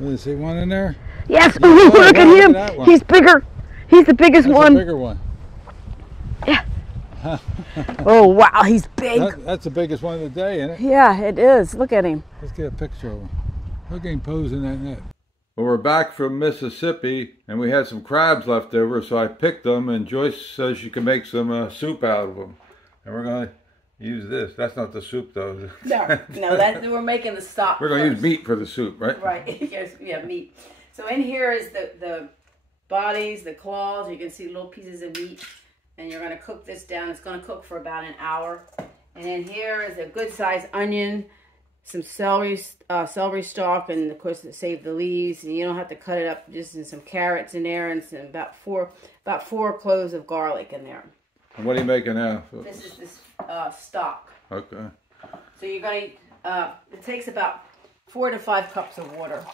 You see one in there? Yes. Yeah, Ooh, look at him. Look at He's bigger. He's the biggest That's one. A bigger one. Yeah. Oh wow, he's big. That's the biggest one of the day, isn't it? Yeah, it is. Look at him. Let's get a picture of him. Look at him posing that net. Well, we're back from Mississippi, and we had some crabs left over, so I picked them, and Joyce says she can make some soup out of them. And we're going to use this. That's not the soup, though. No, we're making the stock. We're going to use meat for the soup, right? Right, yes, yeah, meat. So in here is the bodies, the claws. You can see little pieces of meat. And you're going to cook this down. It's going to cook for about an hour. And in here is a good-sized onion, some celery stalk, and of course save the leaves. And you don't have to cut it up. Just in some carrots in there, and some about four cloves of garlic in there. And what are you making now? This is this stock. Okay. So you're going to. It takes about 4 to 5 cups of water.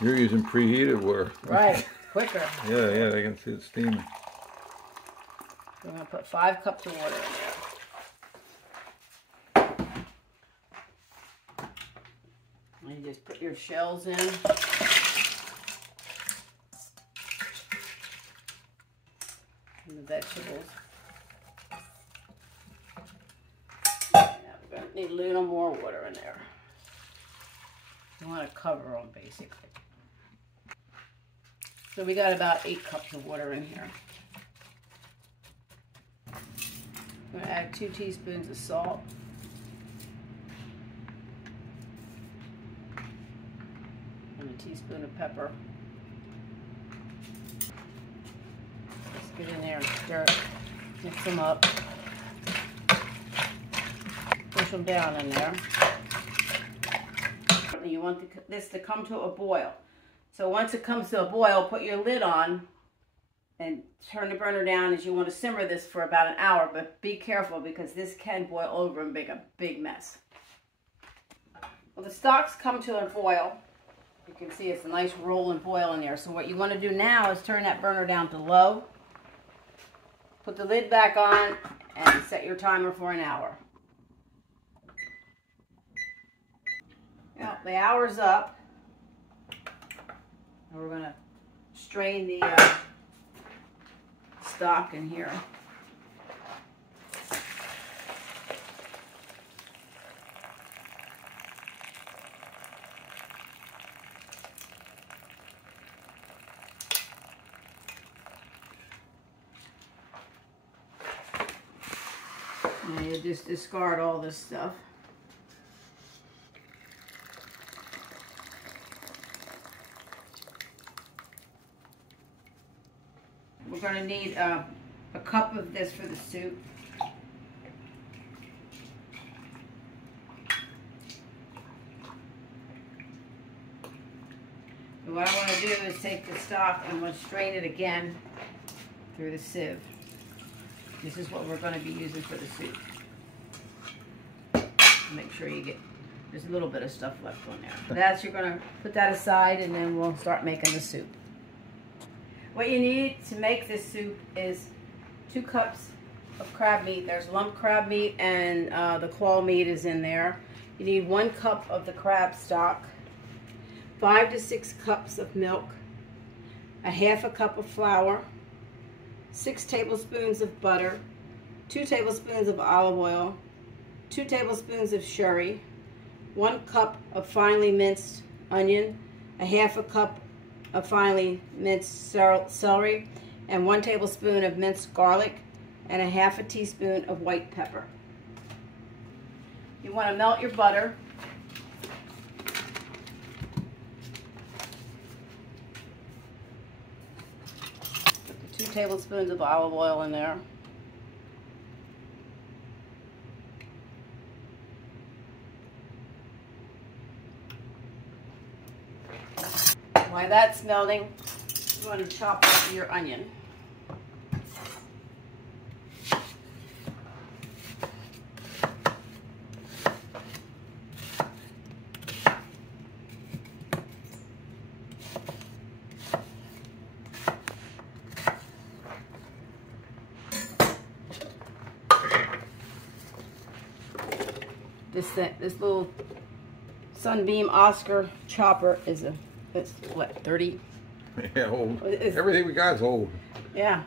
You're using preheated water. Right. Quicker. Yeah, they can see it steaming. We're going to put 5 cups of water in there. And you just put your shells in. And the vegetables. Now we're going to need a little more water in there. You want to cover them basically. So we got about 8 cups of water in here. I'm going to add 2 teaspoons of salt. And a teaspoon of pepper. Let's get in there and stir it. Mix them up. Push them down in there. You want this to come to a boil. So once it comes to a boil, put your lid on and turn the burner down as you want to simmer this for about an hour. But be careful because this can boil over and make a big mess. Well, the stocks come to a boil. You can see it's a nice rolling boil in there. So what you want to do now is turn that burner down to low. Put the lid back on and set your timer for an hour. Now, the hour's up. And we're going to strain the stock in here. And you just discard all this stuff. We're going to need a cup of this for the soup. And what I want to do is take the stock and I'm going to strain it again through the sieve. This is what we're going to be using for the soup. Make sure you get, there's a little bit of stuff left on there. That's, you're going to put that aside and then we'll start making the soup. What you need to make this soup is 2 cups of crab meat. There's lump crab meat and the claw meat is in there. You need 1 cup of the crab stock, 5 to 6 cups of milk, a half a cup of flour, 6 tablespoons of butter, 2 tablespoons of olive oil, 2 tablespoons of sherry, 1 cup of finely minced onion, a half a cup of finely minced celery, and 1 tablespoon of minced garlic, and a half a teaspoon of white pepper. You want to melt your butter. Put the 2 tablespoons of olive oil in there. While that's melting, you want to chop up your onion. This little Sunbeam Oscar chopper is it's what, 30? Yeah, old. Everything we got is old. Yeah,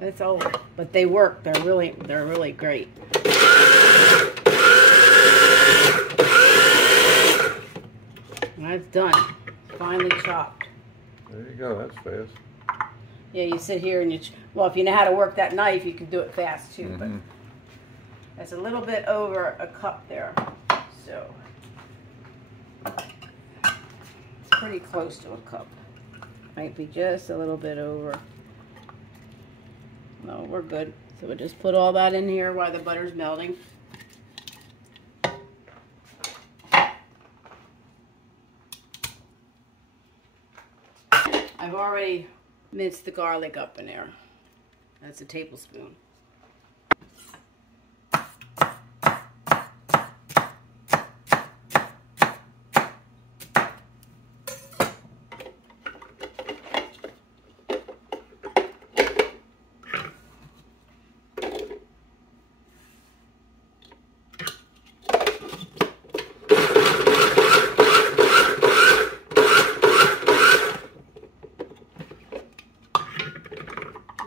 it's old, but they work. They're really great. And that's done. Finally chopped. There you go. That's fast. Yeah, you sit here and well, if you know how to work that knife, you can do it fast too. But that's a little bit over a cup there, so it's pretty close to a cup. Might be just a little bit over. No, we're good. So we'll just put all that in here while the butter's melting. I've already minced the garlic up in there. That's a tablespoon.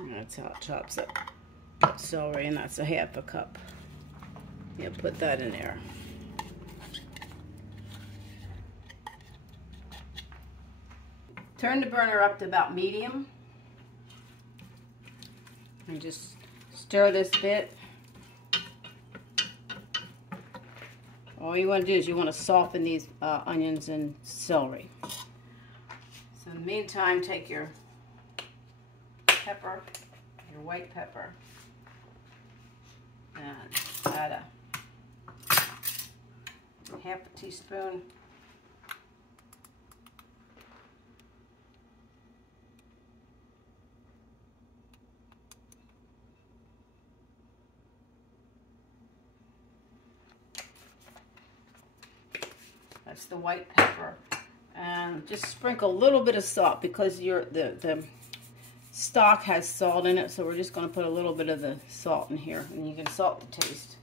That's how it chops up celery, and that's a half a cup. Yeah, put that in there. Turn the burner up to about medium. And just stir this bit. All you want to do is you want to soften these onions and celery. So in the meantime, take your pepper, your white pepper, and add half a teaspoon. That's the white pepper. And just sprinkle a little bit of salt because the stock has salt in it, so we're just going to put a little bit of the salt in here, and you can salt the taste.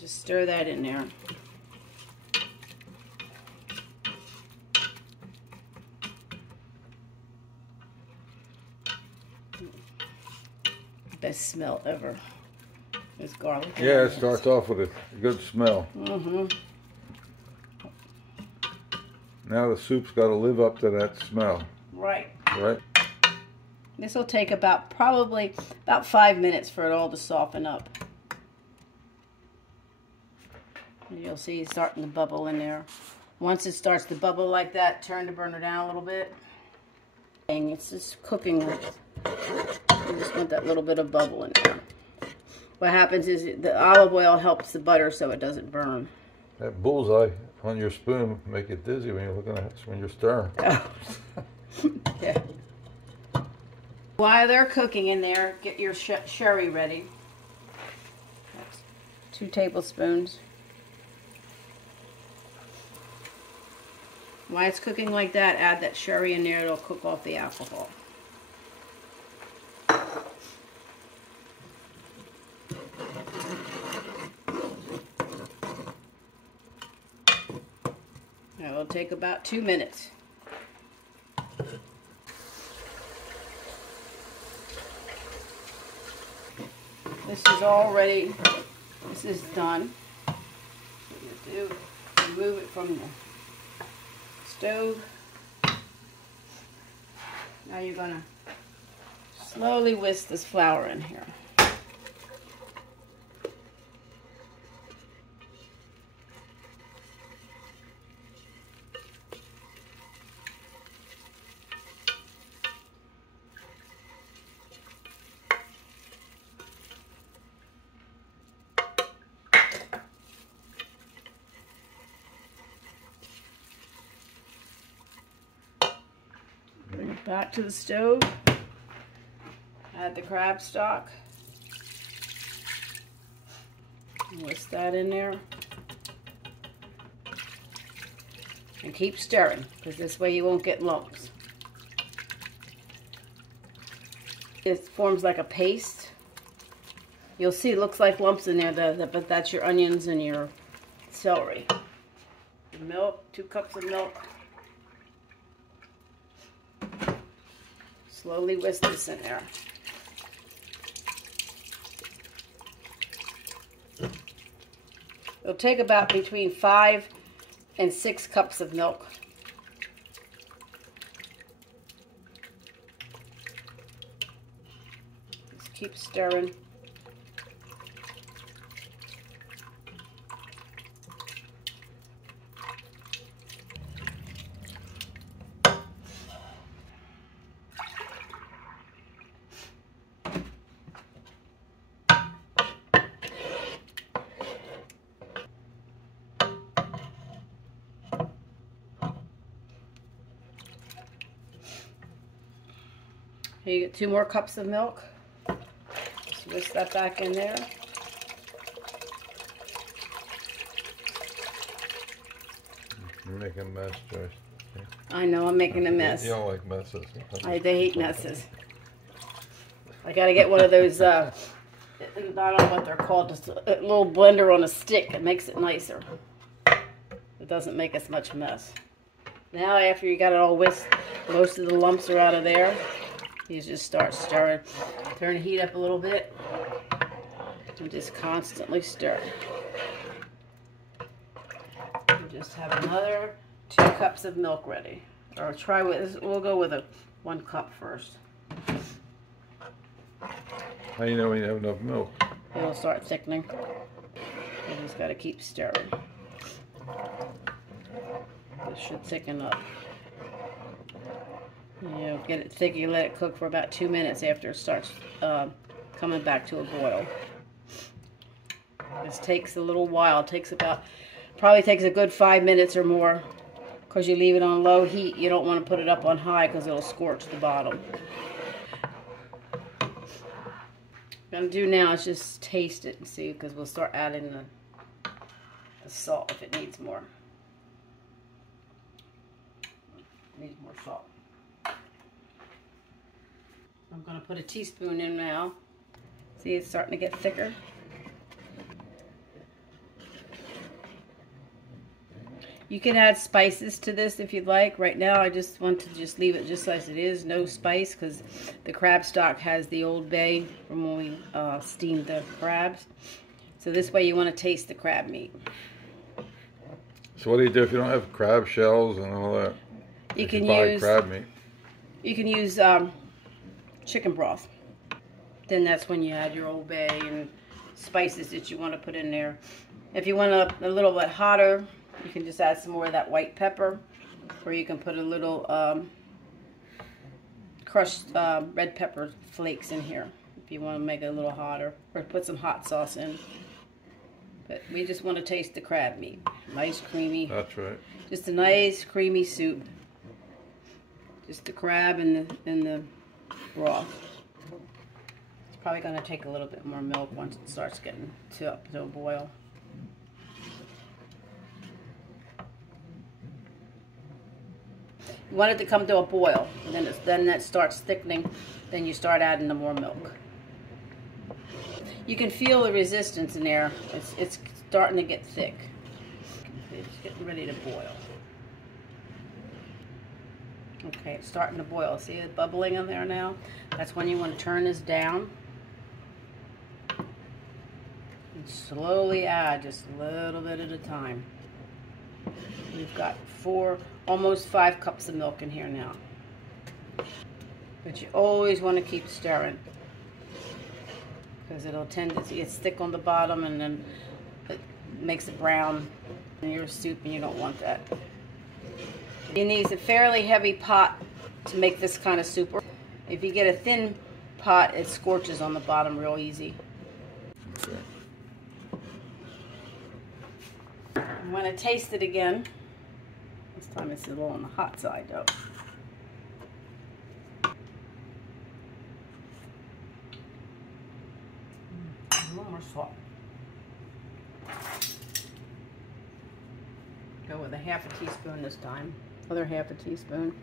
Just stir that in there. Best smell ever is garlic. Yeah, it starts off with a good smell. Now the soup's got to live up to that smell. Right. Right. This will take probably about 5 minutes for it all to soften up. You'll see it's starting to bubble in there. Once it starts to bubble like that, turn the burner down a little bit. And it's just cooking. You just want that little bit of bubble in there. What happens is the olive oil helps the butter so it doesn't burn. That bullseye on your spoon make it dizzy when you're looking at it, when you're stirring. Yeah. While they're cooking in there, get your sherry ready. That's 2 tablespoons. While it's cooking like that, add that sherry in there. It'll cook off the alcohol. That will take about 2 minutes. This is all ready. This is done. What you do, remove it from the stove. Now you're going to slowly whisk this flour in here. Bring it back to the stove. Add the crab stock. Whisk that in there. And keep stirring, because this way you won't get lumps. It forms like a paste. You'll see it looks like lumps in there, but that's your onions and your celery. milk, 2 cups of milk. Slowly whisk this in there. It'll take about between 5 and 6 cups of milk. Just keep stirring. Here you get 2 more cups of milk. Just whisk that back in there. You're making a mess, Joyce. Okay. I know, I'm making a mess. You don't like messes. I hate messes. I gotta get one of those, I don't know what they're called, just a little blender on a stick. It makes it nicer. It doesn't make as much mess. Now after you got it all whisked, most of the lumps are out of there. You just start stirring. Turn the heat up a little bit and just constantly stir. You just have another 2 cups of milk ready. Or try with, we'll go with a 1 cup first. How do you know when you have enough milk? It'll start thickening. You just got to keep stirring. It should thicken up. You know, get it thick, you let it cook for about 2 minutes after it starts coming back to a boil. This takes a little while. It takes about, probably takes a good 5 minutes or more, because you leave it on low heat. You don't want to put it up on high because it'll scorch the bottom. What I'm going to do now is just taste it and see, because we'll start adding the salt if it needs more. It needs more salt. I'm going to put a teaspoon in now. See, it's starting to get thicker. You can add spices to this if you'd like. Right now I just want to just leave it just as it is, no spice, because the crab stock has the Old Bay from when we steamed the crabs. So this way you want to taste the crab meat. So what do you do if you don't have crab shells and all that? You can use crab meat. You can use chicken broth. Then that's when you add your Old Bay and spices that you want to put in there. If you want a little bit hotter, you can just add some more of that white pepper, or you can put a little crushed red pepper flakes in here if you want to make it a little hotter, or put some hot sauce in. But we just want to taste the crab meat. Nice, creamy. That's right. Just a nice, creamy soup. Just the crab and the broth. It's probably going to take a little bit more milk once it starts getting up to a boil. You want it to come to a boil, and then that starts thickening. Then you start adding the more milk. You can feel the resistance in there. It's starting to get thick. It's getting ready to boil. Okay, it's starting to boil. See it bubbling in there now? That's when you want to turn this down. And slowly add just a little bit at a time. We've got almost 5 cups of milk in here now. But you always want to keep stirring, because it'll tend to get thick on the bottom, and then it makes it brown in your soup, and you don't want that. You need a fairly heavy pot to make this kind of soup. If you get a thin pot, it scorches on the bottom real easy. Okay. I'm going to taste it again. This time it's a little on the hot side though. A little more salt. Go with a half a teaspoon this time. Other half a teaspoon.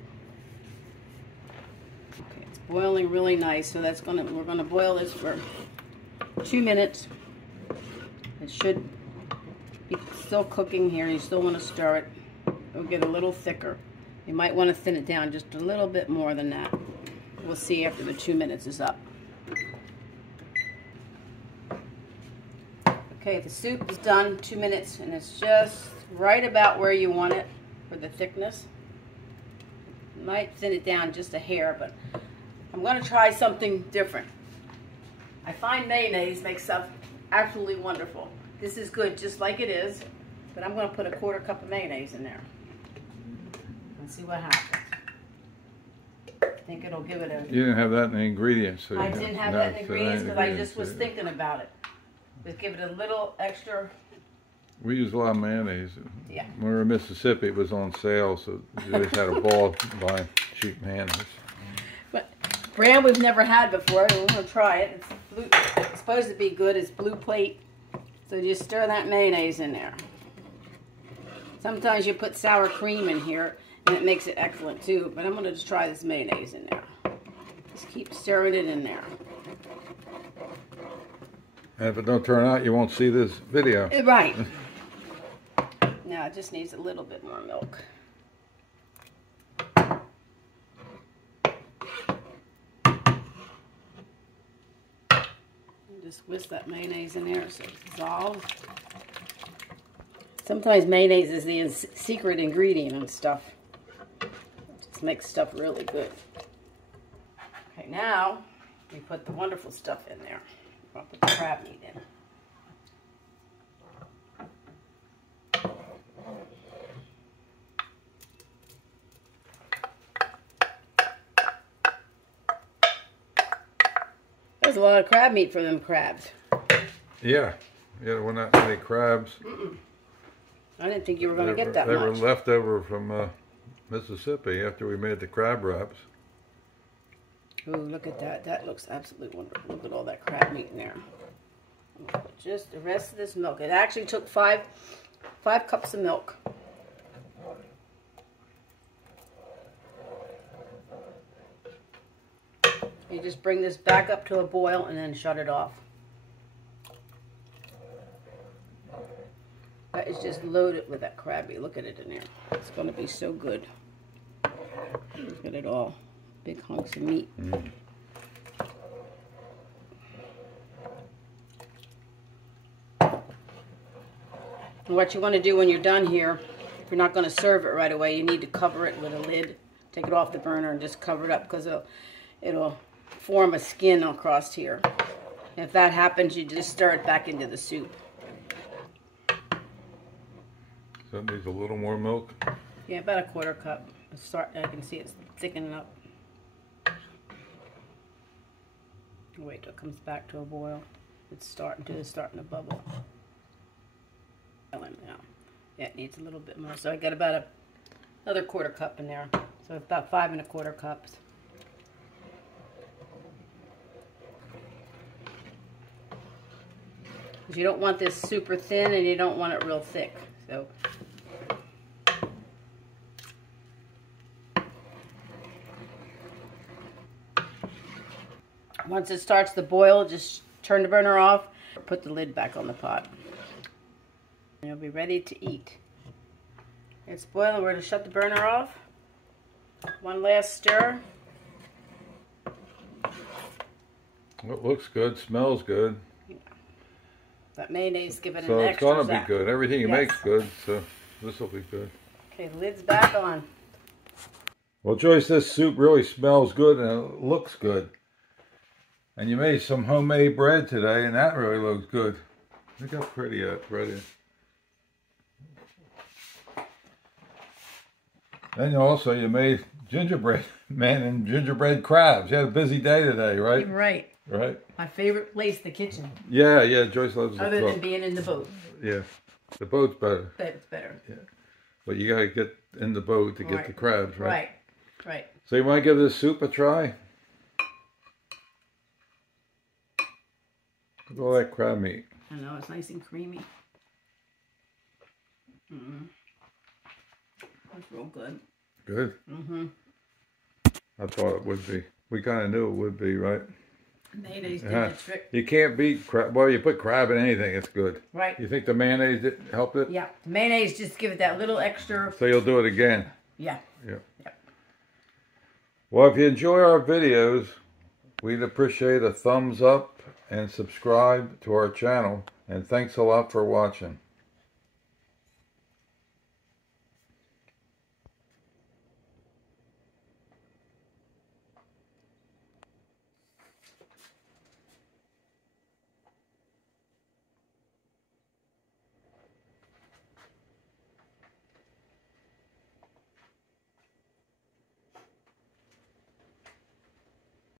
Okay, it's boiling really nice, so we're gonna boil this for 2 minutes. It should be still cooking here. You still want to stir it. it'll get a little thicker. You might want to thin it down just a little bit more than that. We'll see after the 2 minutes is up. Okay, the soup is done, 2 minutes, and it's just right about where you want it for the thickness. You might thin it down just a hair, but I'm going to try something different. I find mayonnaise makes stuff absolutely wonderful. This is good just like it is, but I'm going to put a 1/4 cup of mayonnaise in there and see what happens. I think it'll give it a... You didn't have that in the ingredients. So I didn't have that in the ingredients because I just was thinking about it. Just give it a little extra. We use a lot of mayonnaise. Yeah. When we were in Mississippi, it was on sale, so we just had a ball buying cheap mayonnaise. But brand we've never had before. We're going to try it. It's supposed to be good. It's Blue Plate. So just stir that mayonnaise in there. Sometimes you put sour cream in here, and it makes it excellent too. But I'm going to just try this mayonnaise in there. Just keep stirring it in there. And if it don't turn out, you won't see this video. Right. Now it just needs a little bit more milk. Just whisk that mayonnaise in there so it dissolves. Sometimes mayonnaise is the secret ingredient and stuff. It just makes stuff really good. Okay, now we put the wonderful stuff in there. I'll put the crab meat in. There's a lot of crab meat for them crabs. Yeah, there were not many crabs. I didn't think you were going to get that much. They were left over from Mississippi after we made the crab wraps. Ooh, look at that. That looks absolutely wonderful. Look at all that crab meat in there. I'm gonna put just the rest of this milk. It actually took five cups of milk. You just bring this back up to a boil and then shut it off. That is just loaded with that crab meat. Look at it in there. It's going to be so good. Look at it all. Big hunks of meat. Mm. What you want to do when you're done here, if you're not going to serve it right away, you need to cover it with a lid. Take it off the burner and just cover it up because it'll form a skin across here. If that happens, you just stir it back into the soup. So it needs a little more milk? Yeah, about a 1/4 cup. I can see it's thickening up. Wait till it comes back to a boil. It's starting to bubble. Now, yeah, it needs a little bit more. So I got about another 1/4 cup in there. So it's about 5 1/4 cups. Because you don't want this super thin and you don't want it real thick. So once it starts to boil, just turn the burner off or put the lid back on the pot. And you'll be ready to eat. It's boiling. We're going to shut the burner off. One last stir. It looks good, smells good. Yeah. That mayonnaise give it so an it's extra going to zap. be good. Everything you make's good, so this will be good. Okay, the lid's back on. Well, Joyce, this soup really smells good and it looks good. And you made some homemade bread today, and that really looks good. Look how pretty that bread is. Then also you made gingerbread man and gingerbread crabs. You had a busy day today, right? Right. Right. My favorite place, the kitchen. Yeah, yeah. Joyce loves the Other cook. than being in the boat. Yeah, the boat's better. It's better. Yeah, but you gotta get in the boat to get the crabs, right? Right. Right. So you want to give this soup a try? Look at all that crab meat. I know, it's nice and creamy. That's real good. Good? I thought it would be. We kind of knew it would be, right? Mayonnaise did the trick. You can't beat crab. Well, you put crab in anything, it's good. Right. You think the mayonnaise helped it? Yeah. The mayonnaise just give it that little extra. So you'll do it again? Yeah. Yeah. Yep. Well, if you enjoy our videos, we'd appreciate a thumbs up and subscribe to our channel. And thanks a lot for watching.